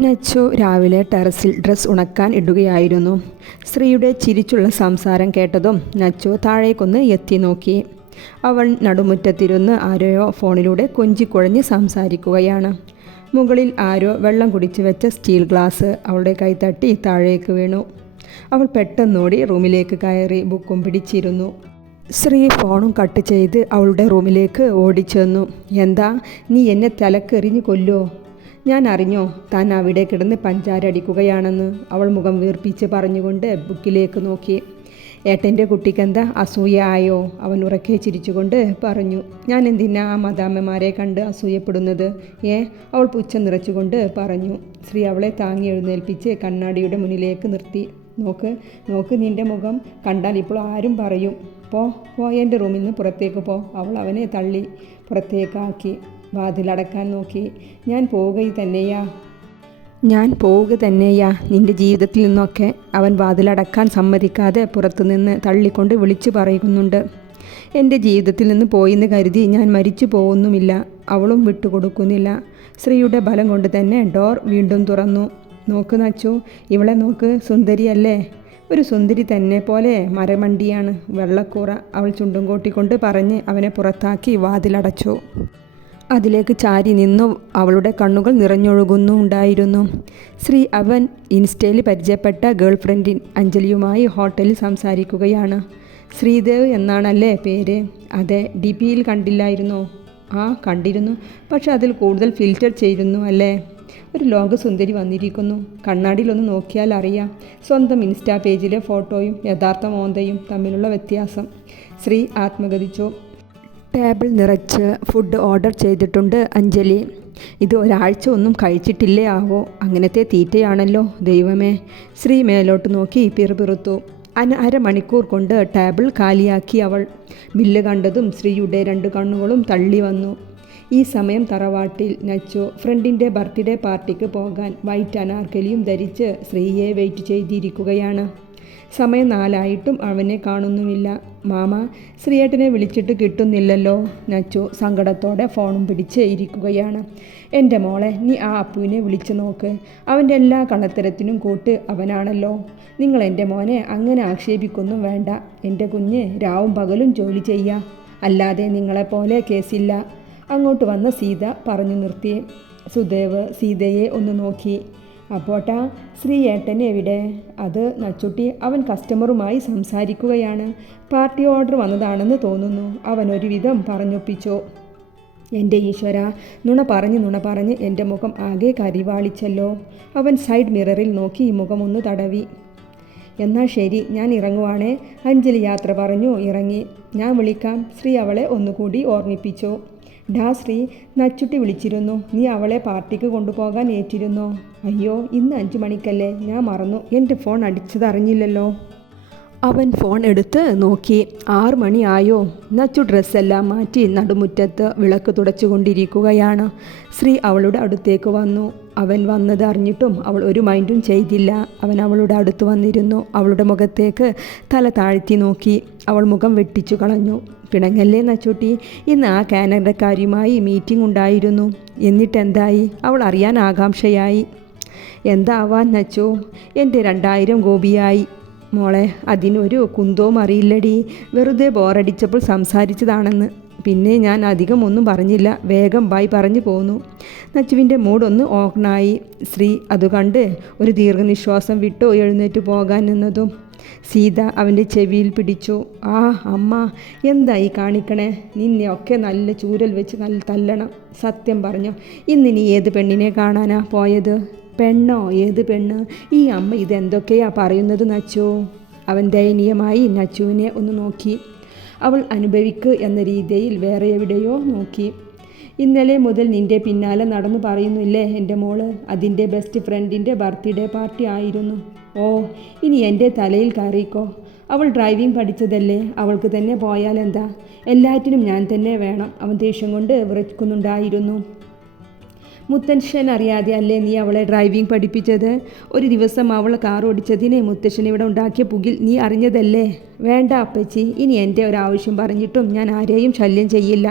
നച്ചു രാവിലെ ടെറസിൽ ഡ്രസ്സ് ഉണക്കാൻ ഇടുകയായിരുന്നു. സ്ത്രീയുടെ ചിരിച്ചുള്ള സംസാരം കേട്ടതും നച്ചു താഴേക്കൊന്ന് എത്തി നോക്കി. അവൾ നടുമുറ്റത്തിരുന്ന് ആരെയോ ഫോണിലൂടെ കൊഞ്ചിക്കുഴഞ്ഞ് സംസാരിക്കുകയാണ്. മുകളിൽ ആരോ വെള്ളം കുടിച്ചു വെച്ച സ്റ്റീൽ ഗ്ലാസ് അവളുടെ കൈ തട്ടി താഴേക്ക് വീണു. അവൾ പെട്ടെന്നോടി റൂമിലേക്ക് കയറി ബുക്കും പിടിച്ചിരുന്നു. ശ്രീ ഫോണും കട്ട് ചെയ്ത് അവളുടെ റൂമിലേക്ക് ഓടിച്ചെന്നു. എന്താ, നീ എന്നെ തലക്കെറിഞ്ഞ് കൊല്ലോ? ഞാൻ അറിഞ്ഞോ താൻ അവിടെ കിടന്ന് പഞ്ചാര അടിക്കുകയാണെന്ന്? അവൾ മുഖം വീർപ്പിച്ച് പറഞ്ഞുകൊണ്ട് ബുക്കിലേക്ക് നോക്കി. ഏട്ടൻ്റെ കുട്ടിക്കെന്താ അസൂയ ആയോ? അവൻ ഉറക്കെ ചിരിച്ചുകൊണ്ട് പറഞ്ഞു. ഞാൻ എന്തിനാ ആ മദാമ്മമാരെ കണ്ട് അസൂയപ്പെടുന്നത്? അവൾ പുച്ഛം നിറച്ചുകൊണ്ട് പറഞ്ഞു. ശ്രീ അവളെ താങ്ങി എഴുന്നേൽപ്പിച്ച് കണ്ണാടിയുടെ മുന്നിലേക്ക് നിർത്തി. നോക്ക് നിൻ്റെ മുഖം കണ്ടാൽ ഇപ്പോൾ ആരും പറയും. പോ എൻ്റെ റൂമിൽ നിന്ന് പുറത്തേക്ക് പോ. അവൾ അവനെ തള്ളി പുറത്തേക്കാക്കി വാതിലടക്കാൻ നോക്കി. ഞാൻ പോവുക തന്നെയാ നിൻ്റെ ജീവിതത്തിൽ നിന്നൊക്കെ. അവൻ വാതിലടക്കാൻ സമ്മതിക്കാതെ പുറത്തുനിന്ന് തള്ളിക്കൊണ്ട് വിളിച്ചു പറയുന്നുണ്ട്. എൻ്റെ ജീവിതത്തിൽ നിന്ന് പോയിന്ന് കരുതി ഞാൻ മരിച്ചു പോകുന്നുമില്ല. അവളും വിട്ടുകൊടുക്കുന്നില്ല. ശ്രീയുടെ ബലം കൊണ്ട് തന്നെ ഡോർ വീണ്ടും തുറന്നു. നോക്ക് നച്ചു, ഇവളെ നോക്ക്, സുന്ദരിയല്ലേ? ഒരു സുന്ദരി തന്നെ പോലെ മരമണ്ടിയാണ്, വെള്ളക്കൂറ. അവൾ ചുണ്ടും കോട്ടിക്കൊണ്ട് പറഞ്ഞ് അവനെ പുറത്താക്കി വാതിലടച്ചു. അതിലേക്ക് ചാരി നിന്നു. അവളുടെ കണ്ണുകൾ നിറഞ്ഞൊഴുകുന്നുണ്ടായിരുന്നു. ശ്രീ അവൻ ഇൻസ്റ്റയിൽ പരിചയപ്പെട്ട ഗേൾ ഫ്രണ്ടിൻ അഞ്ജലിയുമായി ഹോട്ടലിൽ സംസാരിക്കുകയാണ്. ശ്രീദേവ് എന്നാണല്ലേ പേര്? അതെ. DP-യിൽ കണ്ടില്ലായിരുന്നോ? കണ്ടിരുന്നു. പക്ഷെ അതിൽ കൂടുതൽ ഫിൽറ്റർ ചെയ്തിരുന്നു അല്ലേ? ഒരു ലോകസുന്ദരി വന്നിരിക്കുന്നു. കണ്ണാടിയിലൊന്ന് നോക്കിയാൽ അറിയാം. സ്വന്തം ഇൻസ്റ്റാ പേജിലെ ഫോട്ടോയും യഥാർത്ഥ മോന്തയും തമ്മിലുള്ള വ്യത്യാസം. ശ്രീ ആത്മഗതിച്ചു. ടേബിൾ നിറച്ച് ഫുഡ് ഓർഡർ ചെയ്തിട്ടുണ്ട് അഞ്ജലി. ഇത് ഒരാഴ്ച ഒന്നും കഴിച്ചിട്ടില്ലേ ആവോ? അങ്ങനത്തെ തീറ്റയാണല്ലോ ദൈവമേ. ശ്രീ മേലോട്ട് നോക്കി പിറുപിറുത്തു. അരമണിക്കൂർ കൊണ്ട് ടേബിൾ കാലിയാക്കി അവൾ. ബില്ല് കണ്ടതും ശ്രീയുടെ 2 കണ്ണുകളും തള്ളി വന്നു. ഈ സമയം തറവാട്ടിൽ നച്ചു ഫ്രണ്ടിൻ്റെ ബർത്ത്ഡേ പാർട്ടിക്ക് പോകാൻ വൈറ്റ് അനാർക്കലിയും ധരിച്ച് ശ്രീയെ വെയിറ്റ് ചെയ്തിരിക്കുകയാണ്. സമയം 4 അവനെ കാണുന്നുമില്ല. മാമ, ശ്രീയേട്ടനെ വിളിച്ചിട്ട് കിട്ടുന്നില്ലല്ലോ. നച്ചു സങ്കടത്തോടെ ഫോണും പിടിച്ച് ഇരിക്കുകയാണ്. എൻ്റെ മോളെ, നീ ആ അപ്പുവിനെ വിളിച്ചു നോക്ക്. അവൻ്റെ എല്ലാ കള്ളത്തരത്തിനും കൂട്ട് അവനാണല്ലോ. നിങ്ങൾ എൻ്റെ മോനെ അങ്ങനെ ആക്ഷേപിക്കൊന്നും വേണ്ട. എൻ്റെ കുഞ്ഞ് രാവും പകലും ജോലി ചെയ്യുക, അല്ലാതെ നിങ്ങളെപ്പോലെ കേസില്ല. അങ്ങോട്ട് വന്ന സീത പറഞ്ഞു നിർത്തി. സുദേവ് സീതയെ ഒന്ന് നോക്കി. അപ്പോട്ടാ, ശ്രീയേട്ടൻ എവിടെ? അത് നച്ചുട്ടി, അവൻ കസ്റ്റമറുമായി സംസാരിക്കുകയാണ്. പാർട്ടി ഓർഡർ വന്നതാണെന്ന് തോന്നുന്നു. അവൻ ഒരുവിധം പറഞ്ഞൊപ്പിച്ചു. എൻ്റെ ഈശ്വര, നുണ പറഞ്ഞ് എൻ്റെ മുഖം ആകെ കരിവാളിച്ചല്ലോ. അവൻ സൈഡ് മിററിൽ നോക്കി മുഖം ഒന്ന് തടവി. എന്നാൽ ശരി, ഞാൻ ഇറങ്ങുവാണേ. അഞ്ജലി യാത്ര പറഞ്ഞു ഇറങ്ങി. ഞാൻ വിളിക്കാം. ശ്രീ അവളെ ഒന്നുകൂടി ഓർമ്മിപ്പിച്ചു. ഡാ ശ്രീ, നച്ചുട്ടി വിളിച്ചിരുന്നു. നീ അവളെ പാർട്ടിക്ക് കൊണ്ടുപോകാൻ ഏറ്റിരുന്നോ? അയ്യോ, ഇന്ന് 5 മണിക്കല്ലേ, ഞാൻ മറന്നു. എൻ്റെ ഫോൺ അടിച്ചതറിഞ്ഞില്ലല്ലോ. അവൻ ഫോൺ എടുത്ത് നോക്കി. 6 മണിയായോ? നച്ചു ഡ്രസ്സെല്ലാം മാറ്റി നടുമുറ്റത്ത് വിളക്ക് തുടച്ചുകൊണ്ടിരിക്കുകയാണ്. ശ്രീ അവളുടെ അടുത്തേക്ക് വന്നു. അവൻ വന്നത് അറിഞ്ഞിട്ടും അവൾ ഒരു മൈൻഡും ചെയ്തില്ല. അവൻ അവളുടെ അടുത്ത് വന്നിരുന്നു. അവളുടെ മുഖത്തേക്ക് തല താഴ്ത്തി നോക്കി. അവൾ മുഖം വെട്ടിച്ചു കളഞ്ഞു. പിണങ്ങല്ലേ നച്ചൂട്ടി, ഇന്ന് ആ കാനഡക്കാരിയുമായി മീറ്റിംഗ് ഉണ്ടായിരുന്നു. എന്നിട്ടെന്തായി? അവൾ അറിയാൻ ആകാംക്ഷയായി. എന്താവാൻ നച്ചു, എൻ്റെ 2000 ഗോപിയായി. മോളെ, അതിനൊരു കുന്തവും അറിയില്ലടി. വെറുതെ ബോറടിച്ചപ്പോൾ സംസാരിച്ചതാണെന്ന്. പിന്നെ ഞാൻ അധികം ഒന്നും പറഞ്ഞില്ല. വേഗം ബായ് പറഞ്ഞു പോന്നു. നച്ചുവിൻ്റെ മൂടൊന്ന് ഓണായി. ശ്രീ അത് കണ്ട് ഒരു ദീർഘനിശ്വാസം വിട്ടു എഴുന്നേറ്റ് പോകാൻ നിന്നതും സീത അവൻ്റെ ചെവിയിൽ പിടിച്ചു. അമ്മ, എന്തായി കാണിക്കണേ? നിന്നെയൊക്കെ നല്ല ചൂരൽ വെച്ച് നല്ല തല്ലണം. സത്യം പറഞ്ഞു, ഇന്ന് നീ ഏത് പെണ്ണിനെ കാണാനാ പോയത്? പെണ്ണോ? ഏത് പെണ്ണ്? ഈ അമ്മ ഇതെന്തൊക്കെയാ പറയുന്നത് നച്ചു? അവൻ ദയനീയമായി നച്ചുവിനെ ഒന്ന് നോക്കി. അവൾ അനുഭവിക്ക് എന്ന രീതിയിൽ വേറെ എവിടെയോ നോക്കി. ഇന്നലെ മുതൽ നിൻ്റെ പിന്നാലെ നടന്നു പറയുന്നില്ലേ എൻ്റെ മോള്? അതിൻ്റെ ബെസ്റ്റ് ഫ്രണ്ടിൻ്റെ ബർത്ത്ഡേ പാർട്ടി ആയിരുന്നു. ഇനി എൻ്റെ തലയിൽ കയറിക്കോ. അവൾ ഡ്രൈവിംഗ് പഠിച്ചതല്ലേ, അവൾക്ക് തന്നെ പോയാലെന്താ? എല്ലാറ്റിനും ഞാൻ തന്നെ വേണം. അവൻ ദേഷ്യം കൊണ്ട് വിറയ്ക്കുന്നുണ്ടായിരുന്നു. മുത്തശ്ശൻ അറിയാതെ അല്ലേ നീ അവളെ ഡ്രൈവിംഗ് പഠിപ്പിച്ചത്? ഒരു ദിവസം അവൾ കാർ ഓടിച്ചതിന് മുത്തശ്ശൻ ഇവിടെ ഉണ്ടാക്കിയ പുകിൽ നീ അറിഞ്ഞതല്ലേ? വേണ്ട അപ്പച്ചി, ഇനി എൻ്റെ ഒരാവശ്യം പറഞ്ഞിട്ടും ഞാൻ ആരെയും ശല്യം ചെയ്യില്ല.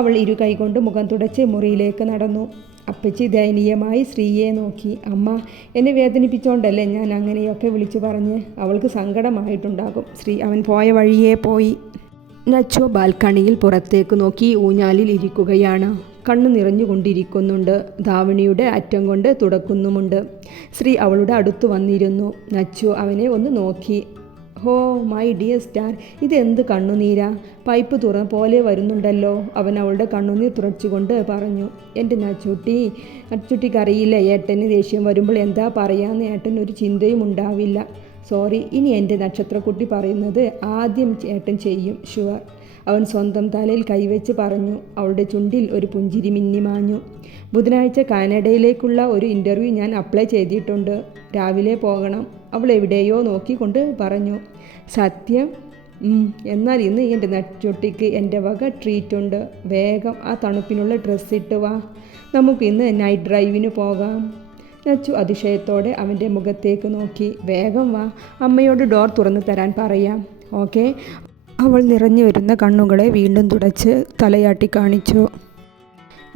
അവൾ 2 കൈകൊണ്ട് മുഖം തുടച്ച് മുറിയിലേക്ക് നടന്നു. അപ്പച്ചി ദയനീയമായി ശ്രീയെ നോക്കി. അമ്മ എന്നെ വേദനിപ്പിച്ചോണ്ടല്ലേ ഞാൻ അങ്ങനെയൊക്കെ വിളിച്ചു പറഞ്ഞ്. അവൾക്ക് സങ്കടമായിട്ടുണ്ടാകും. ശ്രീ അവൻ പോയ വഴിയേ പോയി. നച്ചു ബാൽക്കണിയിൽ പുറത്തേക്ക് നോക്കി ഊഞ്ഞാലിൽ ഇരിക്കുകയാണ്. കണ്ണു നിറഞ്ഞുകൊണ്ടിരിക്കുന്നുണ്ട്. ധാവണിയുടെ അറ്റം കൊണ്ട് തുടക്കുന്നുമുണ്ട്. ശ്രീ അവളുടെ അടുത്ത് വന്നിരുന്നു. നച്ചു അവനെ ഒന്ന് നോക്കി. ഹോ മൈ ഡിയർ സ്റ്റാർ, ഇതെന്ത് കണ്ണുനീരാ? പൈപ്പ് പോലെ വരുന്നുണ്ടല്ലോ. അവൻ അവളുടെ കണ്ണുനീർ തുറച്ചുകൊണ്ട് പറഞ്ഞു. എൻ്റെ നച്ചുട്ടിക്കറിയില്ല, ഏട്ടന് ദേഷ്യം വരുമ്പോൾ എന്താ പറയാന്ന് ഏട്ടൻ ഒരു ചിന്തയും ഉണ്ടാവില്ല. സോറി, ഇനി എൻ്റെ നക്ഷത്രക്കുട്ടി പറയുന്നത് ആദ്യം ഏട്ടൻ ചെയ്യും, ഷുവർ. അവൻ സ്വന്തം തലയിൽ കൈവച്ച് പറഞ്ഞു. അവളുടെ ചുണ്ടിൽ ഒരു പുഞ്ചിരി മിന്നിമാഞ്ഞു. ബുധനാഴ്ച കാനഡയിലേക്കുള്ള ഒരു ഇൻ്റർവ്യൂ ഞാൻ അപ്ലൈ ചെയ്തിട്ടുണ്ട്. രാവിലെ പോകണം. അവൾ എവിടെയോ നോക്കിക്കൊണ്ട് പറഞ്ഞു. സത്യം? എന്നാൽ ഇന്ന് എൻ്റെ നച്ചുട്ടിക്ക് എൻ്റെ വക ട്രീറ്റ് ഉണ്ട്. വേഗം ആ തണുപ്പിനുള്ള ഡ്രസ്സ് ഇട്ട് വാ. നമുക്കിന്ന് നൈറ്റ് ഡ്രൈവിന് പോകാം. നച്ചു അതിശയത്തോടെ അവൻ്റെ മുഖത്തേക്ക് നോക്കി. വേഗം വാ, അമ്മയോട് ഡോർ തുറന്നു തരാൻ പറയാം. ഓക്കെ. അവൾ നിറഞ്ഞു വരുന്ന കണ്ണുകളെ വീണ്ടും തുടച്ച് തലയാട്ടി കാണിച്ചു.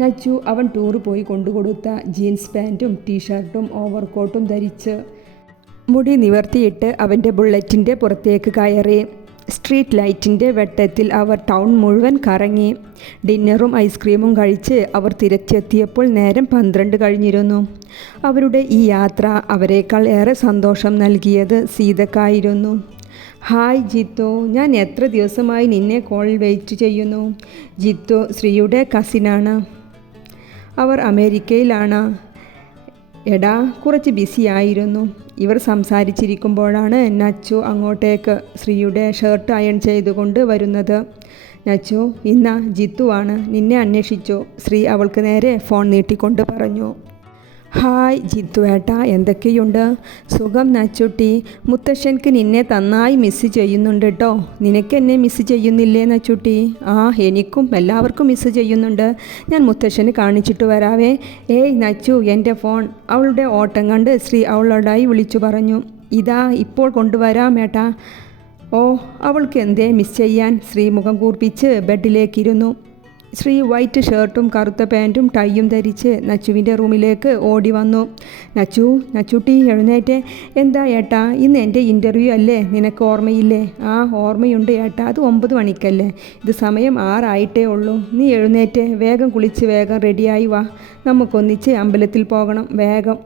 നച്ചു അവൻ ടൂർ പോയി കൊണ്ടുകൊടുത്ത ജീൻസ് പാൻറ്റും ടീഷർട്ടും ഓവർകോട്ടും ധരിച്ച് മുടി നിവർത്തിയിട്ട് അവൻ്റെ ബുള്ളറ്റിൻ്റെ പുറത്തേക്ക് കയറി. സ്ട്രീറ്റ് ലൈറ്റിൻ്റെ വെട്ടത്തിൽ അവർ ടൗൺ മുഴുവൻ കറങ്ങി. ഡിന്നറും ഐസ്ക്രീമും കഴിച്ച് അവർ തിരിച്ചെത്തിയപ്പോൾ നേരം 12 കഴിഞ്ഞിരുന്നു. അവരുടെ ഈ യാത്ര അവരെക്കാൾ ഏറെ സന്തോഷം നൽകിയത് സീതക്കായിരുന്നു. ഹായ് ജിത്തു, ഞാൻ എത്ര ദിവസമായി നിന്നെ കോളിൽ വെയിറ്റ് ചെയ്യുന്നു. ജിത്തു ശ്രീയുടെ കസിനാണ്. അവർ അമേരിക്കയിലാണ്. എടാ, കുറച്ച് ബിസിയായിരുന്നു. ഇവർ സംസാരിച്ചിരിക്കുമ്പോഴാണ് നച്ചു അങ്ങോട്ടേക്ക് ശ്രീയുടെ ഷർട്ട് അയൺ ചെയ്തുകൊണ്ട് വരുന്നത്. നച്ചു, ഇന്ന ജിത്തുവാണ്, നിന്നെ അന്വേഷിച്ചു. ശ്രീ അവൾക്ക് നേരെ ഫോൺ നീട്ടിക്കൊണ്ട് പറഞ്ഞു. ഹായ് ജിത്തു ഏട്ടാ, എന്തൊക്കെയുണ്ട്? സുഖം നച്ചുട്ടി. മുത്തശ്ശൻക്ക് നിന്നെ നന്നായി മിസ് ചെയ്യുന്നുണ്ട് കേട്ടോ. നിനക്ക് എന്നെ മിസ് ചെയ്യുന്നില്ലേ നച്ചുട്ടി? ആ, എനിക്കും എല്ലാവർക്കും മിസ് ചെയ്യുന്നുണ്ട്. ഞാൻ മുത്തശ്ശന് കാണിച്ചിട്ട് വരാവേ. ഏയ് നച്ചു, എൻ്റെ ഫോൺ. അവളുടെ ഓട്ടം കണ്ട് ശ്രീ അവളോടായി വിളിച്ചു പറഞ്ഞു. ഇതാ ഇപ്പോൾ കൊണ്ടുവരാം ഏട്ടാ. ഓ, അവൾക്ക് എന്തേ മിസ് ചെയ്യാൻ? ശ്രീ മുഖം കൂർപ്പിച്ച് ബെഡിലേക്കിരുന്നു. ശ്രീ വൈറ്റ് ഷർട്ടും കറുത്ത പാൻറ്റും ടൈയും ധരിച്ച് നച്ചുവിൻ്റെ റൂമിലേക്ക് ഓടി വന്നു. നച്ചുട്ടി എഴുന്നേറ്റേ. എന്താ ഏട്ടാ, ഇന്ന് എൻ്റെ ഇൻ്റർവ്യൂ അല്ലേ? നിനക്ക് ഓർമ്മയില്ലേ? ആ, ഓർമ്മയുണ്ട് ഏട്ടാ. അത് 9 മണിക്കല്ലേ? ഇത് സമയം 6 ആയിട്ടേ ഉള്ളൂ. നീ എഴുന്നേറ്റേ, വേഗം കുളിച്ച് വേഗം റെഡിയായി വാ. നമുക്കൊന്നിച്ച് അമ്പലത്തിൽ പോകണം. വേഗം.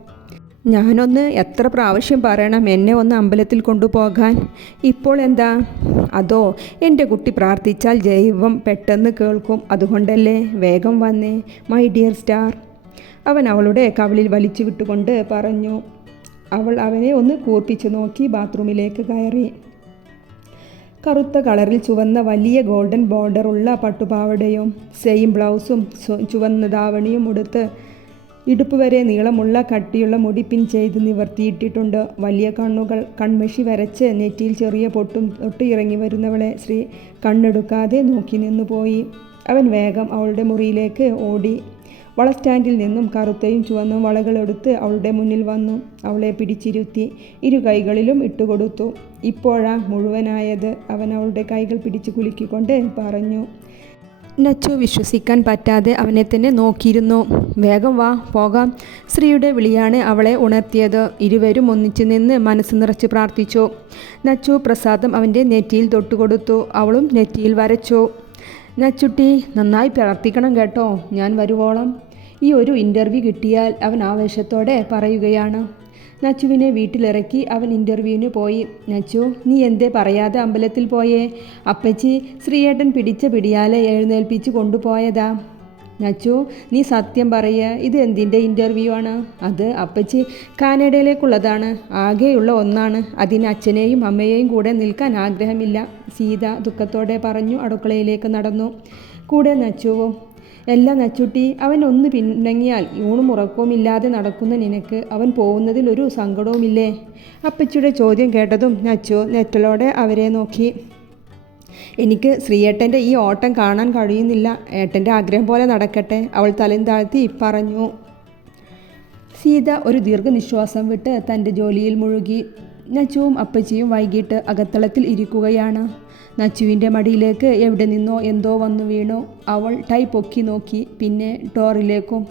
ഞാനൊന്ന് എത്ര പ്രാവശ്യം പറയണം എന്നെ ഒന്ന് അമ്പലത്തിൽ കൊണ്ടുപോകാൻ? ഇപ്പോൾ എന്താ? അതോ, എൻ്റെ കുട്ടി പ്രാർത്ഥിച്ചാൽ ദൈവം പെട്ടെന്ന് കേൾക്കും. അതുകൊണ്ടല്ലേ. വേഗം വന്നേ മൈ ഡിയർ സ്റ്റാർ. അവൻ അവളുടെ കവിളിൽ വലിച്ചു വിട്ടുകൊണ്ട് പറഞ്ഞു. അവൾ അവനെ ഒന്ന് കൂർപ്പിച്ചു നോക്കി ബാത്റൂമിലേക്ക് കയറി. കറുത്ത കളറിൽ ചുവന്ന വലിയ ഗോൾഡൻ ബോർഡറുള്ള പട്ടുപാവടയും സെയിം ബ്ലൗസും ചുവന്ന ധാവണിയും ഉടുത്ത് ഇടുപ്പ് വരെ നീളമുള്ള കട്ടിയുള്ള മുടി പിൻ ചെയ്ത് നിവർത്തിയിട്ടിട്ടുണ്ട്. വലിയ കണ്ണുകൾ കൺമഷി വരച്ച് നെറ്റിയിൽ ചെറിയ പൊട്ട് ഇറങ്ങി വരുന്നവളെ ശ്രീ കണ്ണെടുക്കാതെ നോക്കി നിന്നുപോയി. അവൻ വേഗം അവളുടെ മുറിയിലേക്ക് ഓടി. വള സ്റ്റാൻഡിൽ നിന്നും കറുത്തയും ചുവന്നും വളകളെടുത്ത് അവളുടെ മുന്നിൽ വന്നു. അവളെ പിടിച്ചിരുത്തി ഇരു കൈകളിലും ഇട്ടുകൊടുത്തു. ഇപ്പോഴാ മുഴുവനായത്, അവൻ അവളുടെ കൈകൾ പിടിച്ച് കുലുക്കിക്കൊണ്ട് പറഞ്ഞു. നച്ചു വിശ്വസിക്കാൻ പറ്റാതെ അവനെ തന്നെ നോക്കിയിരുന്നു. വേഗം വാ, പോകാം. ശ്രീയുടെ വിളിയാണ് അവളെ ഉണർത്തിയത്. ഇരുവരും ഒന്നിച്ചു നിന്ന് മനസ്സ് നിറച്ച് പ്രാർത്ഥിച്ചു. നച്ചു പ്രസാദം അവൻ്റെ നെറ്റിയിൽ തൊട്ടുകൊടുത്തു. അവളും നെറ്റിയിൽ വരച്ചു. നച്ചുട്ടി, നന്നായി പ്രാർത്ഥിക്കണം കേട്ടോ, ഞാൻ വരുവോളം. ഈ ഒരു ഇൻ്റർവ്യൂ കിട്ടിയാൽ അവൻ ആവേശത്തോടെ പറയുകയാണ്. നച്ചുവിനെ വീട്ടിലിറക്കി അവൻ ഇൻ്റർവ്യൂവിന് പോയി. നച്ചു, നീ എന്തേ പറയാതെ അമ്പലത്തിൽ പോയേ? അപ്പച്ചി ശ്രീയേട്ടൻ പിടിച്ച പിടിയാലെ എഴുന്നേൽപ്പിച്ച് കൊണ്ടുപോയതാ. നച്ചു, നീ സത്യം പറയുക, ഇത് എന്തിൻ്റെ ഇൻ്റർവ്യൂ ആണ്? അത് അപ്പച്ചി കാനഡയിലേക്കുള്ളതാണ്. ആകെയുള്ള ഒന്നാണ്. അതിന് അച്ഛനെയും അമ്മയെയും കൂടെ നിൽക്കാൻ ആഗ്രഹമില്ല. സീത ദുഃഖത്തോടെ പറഞ്ഞു. അടുക്കളയിലേക്ക് നടന്നു. കൂടെ നച്ചുവും. എല്ലാ നച്ചുട്ടി, അവൻ ഒന്ന് പിണങ്ങിയാൽ ഊണും ഉറക്കവും ഇല്ലാതെ നടക്കുന്ന നിനക്ക് അവൻ പോകുന്നതിൽ ഒരു സങ്കടവുമില്ലേ? അപ്പച്ചിയുടെ ചോദ്യം കേട്ടതും നച്ചു നെറ്റലോടെ അവരെ നോക്കി. എനിക്ക് ശ്രീയേട്ടൻ്റെ ഈ ഓട്ടം കാണാൻ കഴിയുന്നില്ല. ഏട്ടൻ്റെ ആഗ്രഹം പോലെ നടക്കട്ടെ, അവൾ തലം താഴ്ത്തി പറഞ്ഞു. സീത ഒരു ദീർഘനിശ്വാസം വിട്ട് തൻ്റെ ജോലിയിൽ മുഴുകി. നച്ചുവും അപ്പച്ചിയും വൈകിട്ട് അകത്തളത്തിൽ ഇരിക്കുകയാണ്. നച്ചുവിൻ്റെ മടിയിലേക്ക് എവിടെ നിന്നോ എന്തോ വന്നു വീണു. അവൾ ടൈ പൊക്കി നോക്കി, പിന്നെ ഡോറിലേക്കും.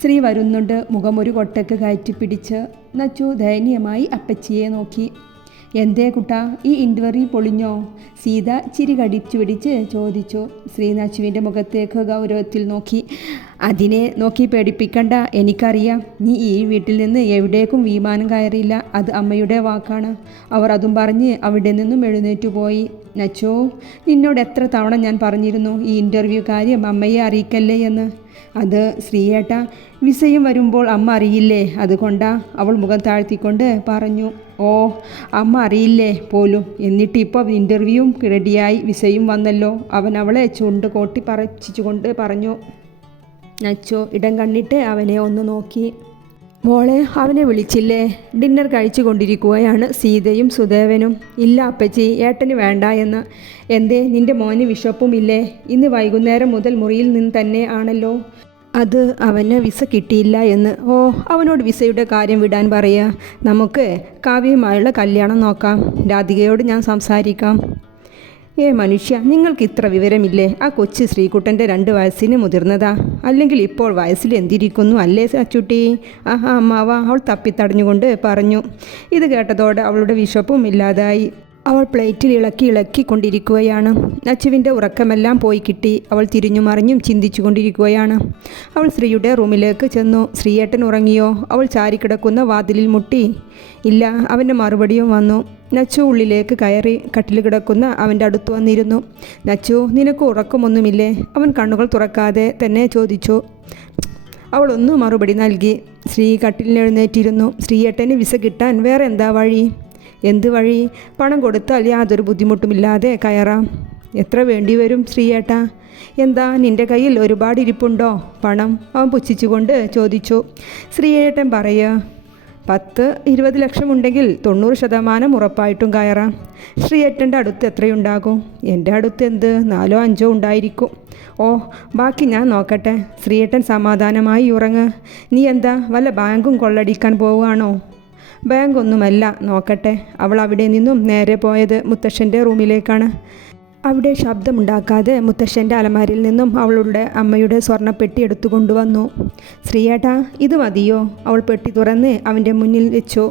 ശ്രീ വരുന്നുണ്ട്. മുഖം ഒരു കൊട്ടയ്ക്ക് കയറ്റിപ്പിടിച്ച് നച്ചു ദയനീയമായി അപ്പച്ചിയെ നോക്കി. എന്തേ കുട്ടാ, ഈ ഇൻ്റർവ്യൂ പൊളിഞ്ഞോ? സീത ചിരി കടിച്ചു പിടിച്ച് ചോദിച്ചു. ശ്രീ നച്ചുവിൻ്റെ മുഖത്തേക്ക് ഗൗരവത്തിൽ നോക്കി. അതിനെ നോക്കി പേടിപ്പിക്കണ്ട, എനിക്കറിയാം. നീ ഈ വീട്ടിൽ നിന്ന് എവിടേക്കും വിമാനം കയറിയില്ല. അത് അമ്മയുടെ വാക്കാണ്. അവർ അതും പറഞ്ഞ് അവിടെ നിന്നും എഴുന്നേറ്റു പോയി. നച്ചോ, നിന്നോട് എത്ര തവണ ഞാൻ പറഞ്ഞിരുന്നു ഈ ഇൻ്റർവ്യൂ കാര്യം അമ്മയെ അറിയിക്കല്ലേ എന്ന്. അത് ശ്രീയേട്ട, വിസയും വരുമ്പോൾ അമ്മ അറിയില്ലേ, അതുകൊണ്ടാ. അവൾ മുഖം താഴ്ത്തിക്കൊണ്ട് പറഞ്ഞു. ഓ, അമ്മ അറിയില്ലേ പോലും. എന്നിട്ട് ഇപ്പോൾ ഇൻ്റർവ്യൂവും റെഡിയായി, വിസയും വന്നല്ലോ. അവൻ അവളെ ചുണ്ട് കോട്ടി പറച്ചിച്ചുകൊണ്ട് പറഞ്ഞു. നച്ചോ ഇടം കണ്ണിട്ട് അവനെ ഒന്ന് നോക്കി. മോളെ, അവനെ വിളിച്ചില്ലേ? ഡിന്നർ കഴിച്ചു കൊണ്ടിരിക്കുകയാണ് സീതയും സുദേവനും. ഇല്ല അപ്പച്ചി, ഏട്ടന് വേണ്ട എന്ന്. എന്തേ, നിൻ്റെ മോന് വിശപ്പുമില്ലേ? ഇന്ന് വൈകുന്നേരം മുതൽ മുറിയിൽ നിന്ന് തന്നെ ആണല്ലോ. അത് അവന് വിസ കിട്ടിയില്ല എന്ന്. ഓ, അവനോട് വിസയുടെ കാര്യം വിടാൻ പറയുക. നമുക്ക് കാവ്യയുമായുള്ള കല്യാണം നോക്കാം. രാധികയോട് ഞാൻ സംസാരിക്കാം. മനുഷ്യ, നിങ്ങൾക്ക് ഇത്ര വിവരമില്ലേ? ആ കൊച്ചു ശ്രീകുട്ടൻ്റെ 2 വയസ്സിന് മുതിർന്നതാ. അല്ലെങ്കിൽ ഇപ്പോൾ വയസ്സിൽ എന്തിരിക്കുന്നു അല്ലേ അച്ചുട്ടി? ആഹാ അമ്മാവ, അവൾ തപ്പിത്തടഞ്ഞുകൊണ്ട് പറഞ്ഞു. ഇത് കേട്ടതോടെ അവളുടെ വിശപ്പും ഇല്ലാതായി. അവൾ പ്ലേറ്റിൽ ഇളക്കി കൊണ്ടിരിക്കുകയാണ്. നച്ചുവിൻ്റെ ഉറക്കമെല്ലാം പോയി കിട്ടി. അവൾ തിരിഞ്ഞു മറിഞ്ഞും ചിന്തിച്ചു കൊണ്ടിരിക്കുകയാണ്. അവൾ ശ്രീയുടെ റൂമിലേക്ക് ചെന്നു. ശ്രീയേട്ടൻ ഉറങ്ങിയോ? അവൾ ചാരിക്കിടക്കുന്ന വാതിലിൽ മുട്ടി. ഇല്ല, അവൻ്റെ മറുപടിയും വന്നു. നച്ചു ഉള്ളിലേക്ക് കയറി കട്ടിൽ കിടക്കുന്ന അവൻ്റെ അടുത്ത് വന്നിരുന്നു. നച്ചു, നിനക്ക് ഉറക്കമൊന്നുമില്ലേ? അവൻ കണ്ണുകൾ തുറക്കാതെ തന്നെ ചോദിച്ചു. അവളൊന്നു മറുപടി നൽകി. ശ്രീ കട്ടിലിനെഴുന്നേറ്റിരുന്നു. ശ്രീയേട്ടന് വിസ കിട്ടാൻ വേറെ എന്താ വഴി? എന്ത് വഴി? പണം കൊടുത്താൽ യാതൊരു ബുദ്ധിമുട്ടുമില്ലാതെ കയറാം. എത്ര വേണ്ടി വരും ശ്രീയേട്ടാ? എന്താ, നിൻ്റെ കയ്യിൽ ഒരുപാട് ഇരിപ്പുണ്ടോ പണം? അവൻ പുച്ഛിച്ചുകൊണ്ട് ചോദിച്ചു. ശ്രീയേട്ടൻ പറയുക. 10-20 ലക്ഷം ഉണ്ടെങ്കിൽ 90% ഉറപ്പായിട്ടും കയറാം. ശ്രീയേട്ടൻ്റെ അടുത്ത് എത്രയുണ്ടാകും? എൻ്റെ അടുത്ത് എന്ത്, 4-5 ഉണ്ടായിരിക്കും. ഓ, ബാക്കി ഞാൻ നോക്കട്ടെ. ശ്രീയേട്ടൻ സമാധാനമായി ഉറങ്ങ്. നീ എന്താ വല്ല ബാങ്കും കൊള്ളടിക്കാൻ പോവുകയാണോ? ബാങ്കൊന്നുമല്ല, നോക്കട്ടെ. അവൾ അവിടെ നിന്നും നേരെ പോയത് മുത്തശ്ശൻ്റെ റൂമിലേക്കാണ്. അവിടെ ശബ്ദമുണ്ടാക്കാതെ മുത്തശ്ശൻ്റെ അലമാരിൽ നിന്നും അവളുടെ അമ്മയുടെ സ്വർണ്ണപ്പെട്ടി എടുത്തു കൊണ്ടുവന്നു. ശ്രീയേട്ടാ, ഇത് മതിയോ? അവൾ പെട്ടി തുറന്ന് അവൻ്റെ മുന്നിൽ വെച്ചു.